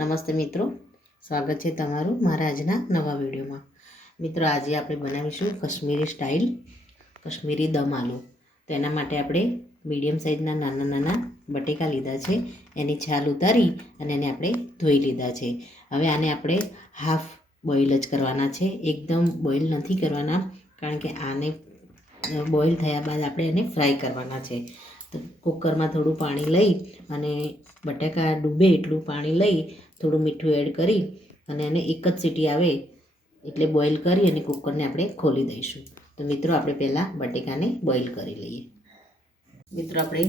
નમસ્તે મિત્રો, સ્વાગત છે તમારું મારા આજના નવા વિડીયોમાં। મિત્રો, આજે આપણે બનાવીશું કશ્મીરી સ્ટાઇલ કશ્મીરી દમ આલુ। તો એના માટે આપણે મીડિયમ સાઇઝના નાના નાના બટેકા લીધા છે, એની છાલ ઉતારી અને એને આપણે ધોઈ લીધા છે। હવે આને આપણે હાફ બોઇલ જ કરવાના છે, એકદમ બોઇલ નથી કરવાના, કારણ કે આને બોઇલ થયા બાદ આપણે એને ફ્રાય કરવાના છે। તો કુકરમાં થોડું પાણી લઈ અને બટાકા ડૂબે એટલું પાણી લઈ થોડું મીઠું એડ કરી અને એને એક જ સીટી આવે એટલે બોઇલ કરી અને કુકરને આપણે ખોલી દઈશું। તો મિત્રો, આપણે પહેલાં બટેકાને બોઇલ કરી લઈએ। મિત્રો, આપણે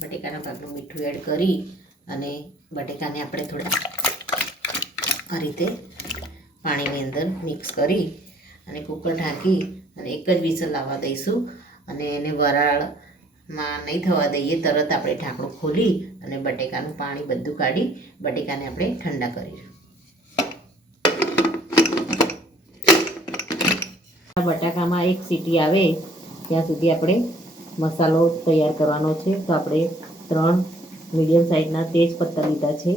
બટેકાના ભાગનું મીઠું એડ કરી અને બટેકાને આપણે થોડા આ રીતે પાણીની અંદર મિક્સ કરી અને કુકર ઢાંકી અને એક જ વિસલ આવવા દઈશું અને એને વરાળમાં નહીં થવા દઈએ। તરત આપણે ઢાંકણું ખોલી અને બટેકાનું પાણી બધું કાઢી બટેકાને આપણે ઠંડા કરીશું। બટાકામાં એક સીટી આવે ત્યાં સુધી આપણે મસાલો તૈયાર કરવાનો છે। તો આપણે 3 મીડિયમ સાઇઝના તેજ પત્તા લીધા છે।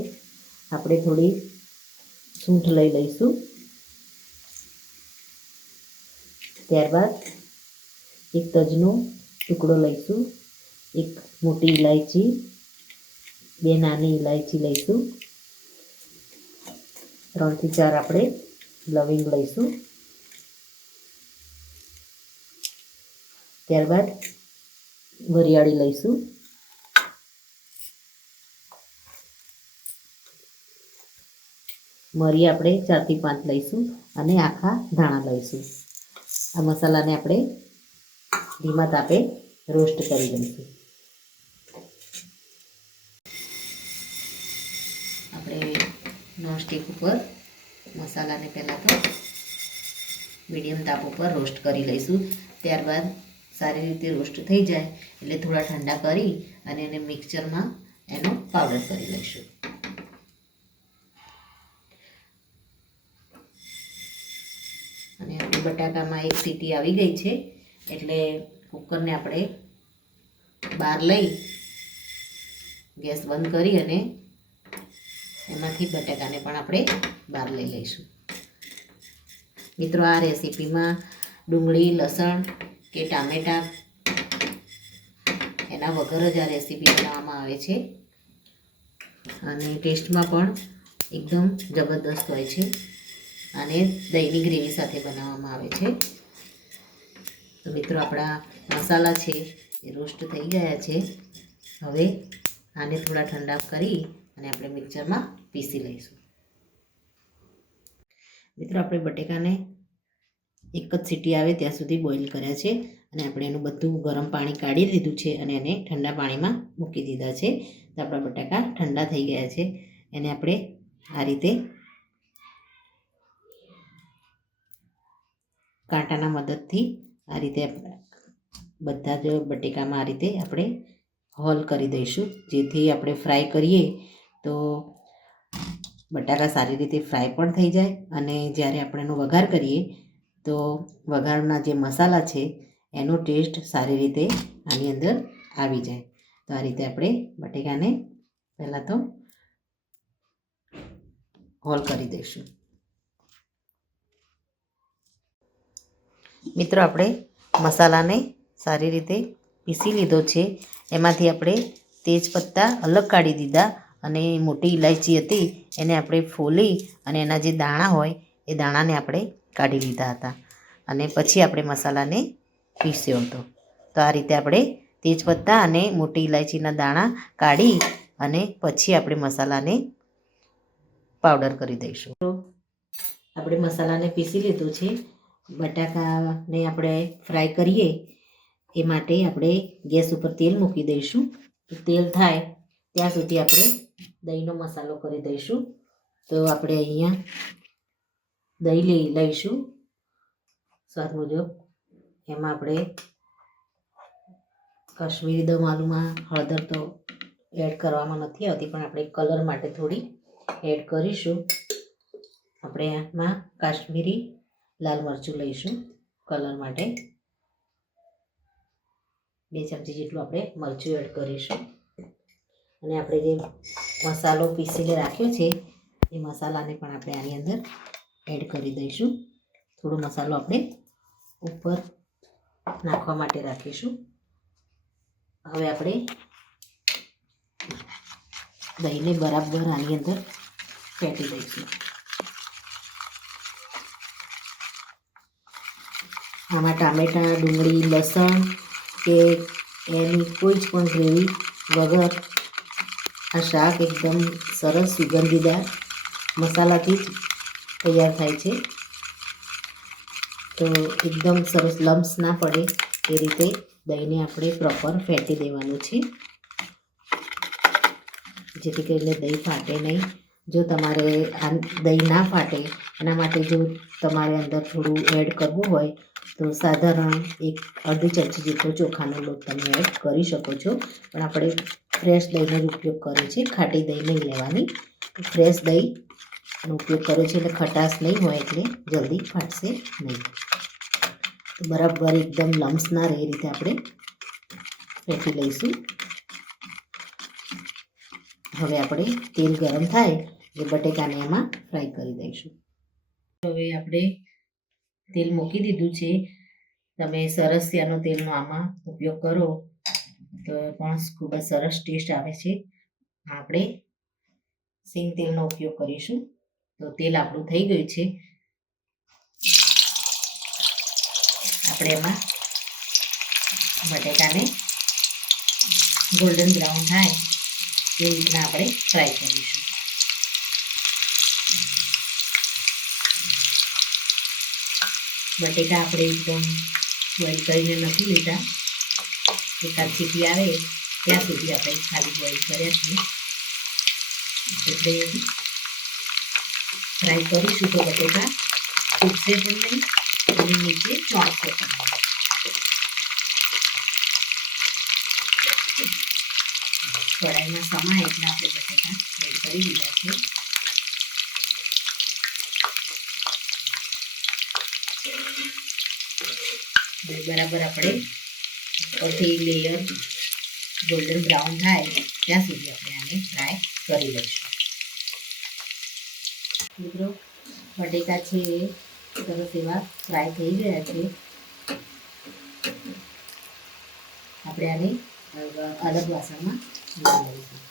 આપણે થોડી સૂંઠ લઈ લઈશું, ત્યારબાદ એક તજનો ટુકડો લઈશું, એક મોટી ઇલાયચી, 2 નાની ઇલાયચી લઈશું, 3 થી 4 આપણે લવિંગ લઈશું, ત્યારબાદ વરિયાળી લઈશું, મરી આપણે 4 થી 5 લઈશું અને આખા ધાણા લઈશું। આ મસાલાને આપણે ધીમા તાપે રોસ્ટ કરી દઈશું। આપણે નોનસ્ટિક ઉપર મસાલાને પહેલાં તો મીડિયમ તાપ ઉપર રોસ્ટ કરી લઈશું। ત્યારબાદ સારી રીતે રોસ્ટ થઈ જાય એટલે થોડા ઠંડા કરી અને એને મિક્સચરમાં એનો પાવડર કરી લઈશું। અને આપણી બટાકામાં એક સીટી આવી ગઈ છે એટલે કુકરને આપણે બહાર લઈ ગેસ બંધ કરી અને એમાંથી બટાકાને પણ આપણે બહાર લઈ લઈશું। મિત્રો, આ રેસીપીમાં ડુંગળી, લસણ કે ટામેટાં એના વગર જ આ રેસીપી બનાવવામાં આવે છે અને ટેસ્ટમાં પણ એકદમ જબરદસ્ત હોય છે અને દહીંની ગ્રેવી સાથે બનાવવામાં આવે છે। તો મિત્રો, આપણા મસાલા છે એ રોસ્ટ થઈ ગયા છે। હવે આને થોડા ઠંડા કરી અને આપણે મિક્સરમાં પીસી લઈશું। મિત્રો, આપણે બટેકાને એક જ સીટી આવે ત્યાં સુધી બોઇલ કર્યા છે અને આપણે એનું બધું ગરમ પાણી કાઢી લીધું છે અને એને ઠંડા પાણીમાં મૂકી દીધા છે। તો આપણા બટાકા ઠંડા થઈ ગયા છે, એને આપણે આ રીતે કાંટાના મદદથી આ રીતે બધા જ બટેકામાં આ રીતે આપણે હોલ કરી દઈશું, જેથી આપણે ફ્રાય કરીએ તો બટાકા સારી રીતે ફ્રાય પણ થઈ જાય અને જ્યારે આપણે એનો વઘાર કરીએ તો વઘારના જે મસાલા છે એનો ટેસ્ટ સારી રીતે આની અંદર આવી જાય। તો આ રીતે આપણે બટેકાને પહેલાં તો હોલ કરી દઈશું। મિત્રો, આપણે મસાલાને સારી રીતે પીસી લીધો છે, એમાંથી આપણે તેજ પત્તા અલગ કાઢી દીધા અને મોટી ઇલાયચી હતી એને આપણે ફોલી અને એના જે દાણા હોય એ દાણાને આપણે કાઢી લીધા હતા અને પછી આપણે મસાલાને પીસ્યો હતો। તો આ રીતે આપણે તેજપત્તા અને મોટી ઇલાયચીના દાણા કાઢી અને પછી આપણે મસાલાને પાવડર કરી દઈશું। તો આપણે મસાલાને પીસી લીધું છે। બટાકાને આપણે ફ્રાય કરીએ એ માટે આપણે ગેસ ઉપર તેલ મૂકી દઈશું। તો તેલ થાય ત્યાં સુધી આપણે દહીંનો મસાલો કરી દઈશું। તો આપણે અહીંયા દહીં લઈશું સ્વાદ મુજબ। એમાં આપણે કાશ્મીરી દમ આલુમાં હળદર તો એડ કરવામાં નથી આવતી, પણ આપણે કલર માટે થોડી એડ કરીશું। આપણે એમાં કાશ્મીરી લાલ મરચું લઈશું કલર માટે, 2 ચમચી જેટલું આપણે મરચું એડ કરીશું। અને આપણે જે મસાલો પીસીને રાખ્યો છે એ મસાલાને પણ આપણે આની અંદર એડ કરી દઈશું. થોડો મસાલો આપણે ઉપર નાખવા માટે રાખીશું. હવે આપણે દહીંને બરાબર આની અંદર ફેંટી દઈશું. આમાં ટામેટાં, ડુંગળી, લસણ કે એની કોઈ જ પણ ગ્રેવી વગર આ શાક એકદમ સરસ સુગંધીદાર મસાલાથી જ તૈયાર થાય છે. તો એકદમ સરસ લમ્સ ના પડે એ રીતે દહીંને આપણે પ્રોપર ફેંટી દેવાનું છે, જેથી કરીને દહીં ફાટે નહીં. જો તમારે આ દહીં ના ફાટે એના માટે જો તમારે અંદર થોડું એડ કરવું હોય તો સાધારણ એક અડધી ચમચી જેટલો ચોખાનો લોટ તમે એડ કરી શકો છો. પણ આપણે ફ્રેશ દહીંનો જ ઉપયોગ કર્યો છે, ખાટી દહીં નહીં લેવાની. ફ્રેશ દહીંનો ઉપયોગ કર્યો છે એટલે ખટાશ નહીં હોય એટલે જલ્દી ફાટશે નહીં. તો બરાબર એકદમ લમ્સ ના રહે એ રીતે આપણે ફેંટી લઈશું. હવે આપણે તેલ ગરમ થાય એટલે બટેકાને એમાં ફ્રાય કરી દઈશું. હવે આપણે તેલ મૂકી દીધું છે. તમે સરસિયાનો તેલનો આમાં ઉપયોગ કરો તો પણ ખૂબ જ સરસ ટેસ્ટ આવે છે. આપણે સિંગ તેલનો ઉપયોગ કરીશું. તો તેલ આપણું થઈ ગયું છે. આપણે એમાં બટેકાને ગોલ્ડન બ્રાઉન થાય એ રીતના આપણે ફ્રાય કરીશું. બટેકા આપણે એકદમ બોઇલ કરીને નથી લીધા, એકાદ સીટી આવે ત્યાં સુધી આપણે ખાલી બોઇલ કર્યા છે. એટલે ફ્રાય કરીશું તો બટેકા ફૂટશે પણ નહીં અને નીચે ચોંટશે પણ નહીં. કઢાઈમાં સમાય એટલે આપણે બટેકા એડ કરી દીધા છે. બરાબર આપણે અડધી લેયર ગોલ્ડન બ્રાઉન થાય ત્યાં સુધી આપણે આને ફ્રાય કરી લઈશું. મિત્રો બટેકા છે એ સરસ એવા ફ્રાય થઈ ગયા છે. આપણે આને અલગ વાસણમાં લઈ લઈશું.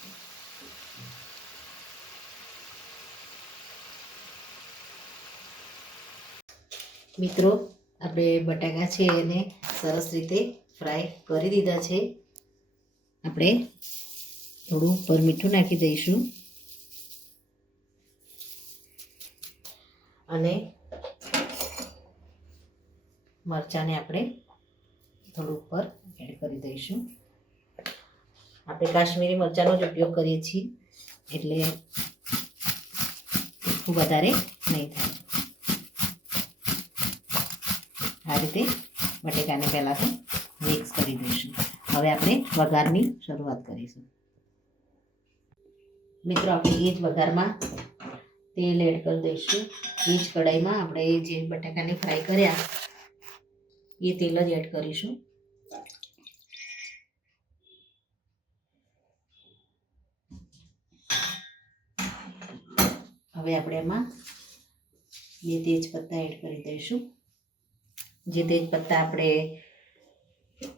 મિત્રો આપણે બટાકા છે એને સરસ રીતે ફ્રાય કરી દીધા છે. આપણે થોડું ઉપર મીઠું નાખી દઈશું અને મરચાંને આપણે થોડું ઉપર એડ કરી દઈશું. આપણે કાશ્મીરી મરચાંનો જ ઉપયોગ કરીએ છીએ એટલે ખૂબ વધારે નહીં થાય. આ રીતે બટેકાને પહેલાં તો મિક્સ કરી દઈશું. હવે આપણે વઘારની શરૂઆત કરીશું. મિત્રો આપણે એ જ વઘારમાં તેલ એડ કરી દઈશું. એ જ કઢાઈમાં આપણે જે બટાકાને ફ્રાય કર્યા એ તેલ જ એડ કરીશું. હવે આપણે એમાં 2 તેજપત્તા એડ કરી દઈશું. જે તેજપત્તા આપણે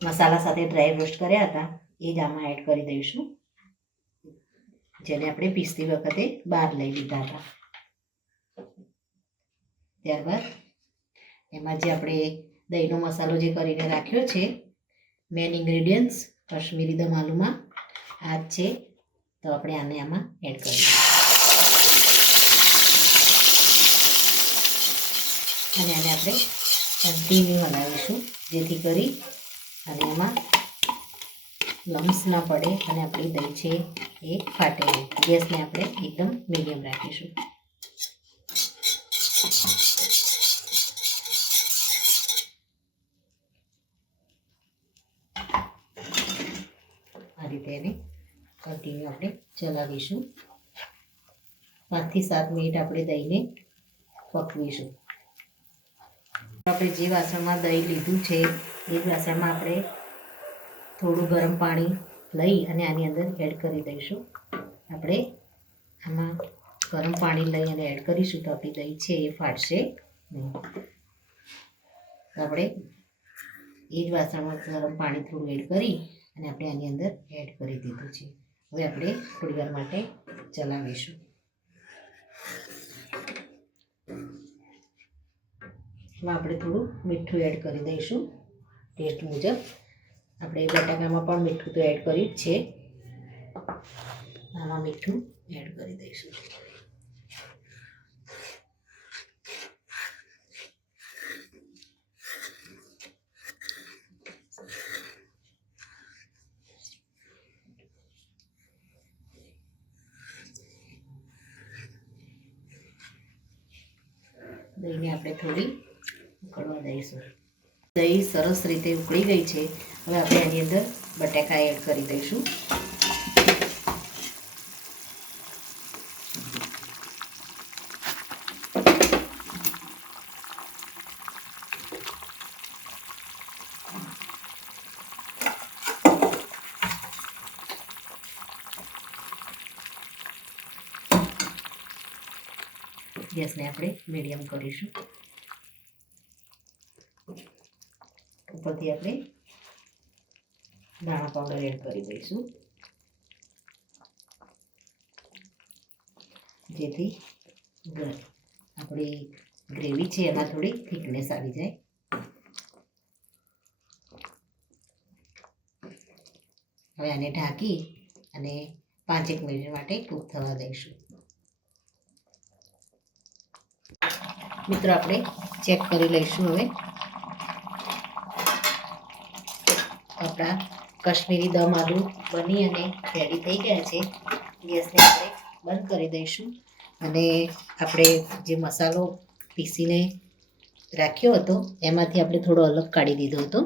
મસાલા સાથે ડ્રાય રોસ્ટ કર્યા હતા એ જ આમાં એડ કરી દઈશું, જેને આપણે પીસતી વખતે બહાર લઈ લીધા હતા. ત્યારબાદ એમાં જે આપણે દહીંનો મસાલો જે કરીને રાખ્યો છે, મેન ઇન્ગ્રેડિયન્ટ્સ કાશ્મીરી દમ આલુમાં આ જ છે. તો આપણે આને આમાં એડ કરીશું અને આને આપણે કન્ટિન્યુ હલાવીશું, જેથી કરી અને એમાં લમ્સ ના પડે અને આપણી દહીં છે એ ફાટે નહીં. ગેસને આપણે એકદમ મીડિયમ રાખીશું. આ રીતે એને કન્ટિન્યુ આપણે ચલાવીશું. 5 થી 7 મિનિટ આપણે દહીંને પકવીશું. આપણે જે વાસણમાં દહીં લીધું છે એ જ વાસણમાં આપણે થોડું ગરમ પાણી લઈ અને આની અંદર એડ કરી દઈશું. આપણે આમાં ગરમ પાણી લઈ અને એડ કરીશું તો આપણી દહીં છે એ ફાટશે નહીં. આપણે એ જ વાસણમાં ગરમ પાણી થોડું એડ કરી અને આપણે આની અંદર એડ કરી દીધું છે. હવે આપણે થોડી વાર માટે ચલાવીશું. એમાં આપણે થોડું મીઠું એડ કરી દઈશું ટેસ્ટ મુજબ. આપણે બટાકામાં પણ મીઠું તો એડ કર્યું જ છે. આમાં મીઠું એડ કરી દઈશું. દહીંને આપણે થોડી ઉકળવા દઈશું. દહીં સરસ રીતે ઉકળી ગઈ છે. હવે આપણે આની અંદર બટાકા એડ કરી દઈશું. ગેસને આપણે મીડિયમ કરીશું. ઉપરથી આપણે દાણા પાવડર એડ કરી દઈશું, જેથી આપણી ગ્રેવી છે એમાં થોડી થિકનેસ આવી જાય. હવે આને ઢાંકી અને 5 મિનિટ માટે કૂક થવા દઈશું. મિત્રો આપણે ચેક કરી લઈશું. હવે આપણા કાશ્મીરી દમ આલુ બની અને રેડી થઈ ગયા છે. ગેસને આપણે બંધ કરી દઈશું અને આપણે જે મસાલો પીસીને રાખ્યો હતો એમાંથી આપણે થોડો અલગ કાઢી દીધો હતો,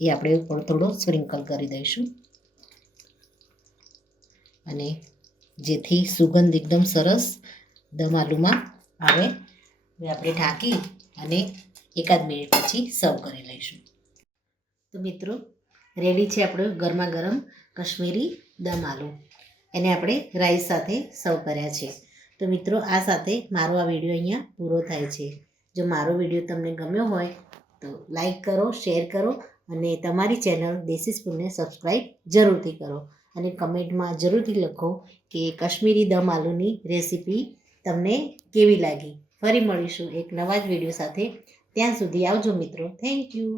એ આપણે થોડો સ્પ્રિંકલ કરી દઈશું અને જેથી સુગંધ એકદમ સરસ દમ આલુમાં આવે. હવે આપણે ઢાંકી અને 1 મિનિટ પછી સર્વ કરી લઈશું. તો મિત્રો રેડી છે આપણો ગરમા ગરમ કાશ્મીરી દમ આલુ. એને આપણે રાઈસ સાથે સર્વ કર્યા છે. તો મિત્રો આ સાથે મારો આ વિડીયો અહીંયા પૂરો થાય છે. જો મારો વિડીયો તમને ગમ્યો હોય તો લાઈક કરો, શેર કરો અને તમારી ચેનલ દેશી સ્પૂનને સબસ્ક્રાઈબ જરૂરથી કરો અને કમેન્ટમાં જરૂરથી લખો કે કાશ્મીરી દમ આલુની રેસીપી તમને કેવી લાગી. ફરી મળીશું એક નવા જ વિડીયો સાથે. ત્યાં સુધી આવજો મિત્રો. Thank you.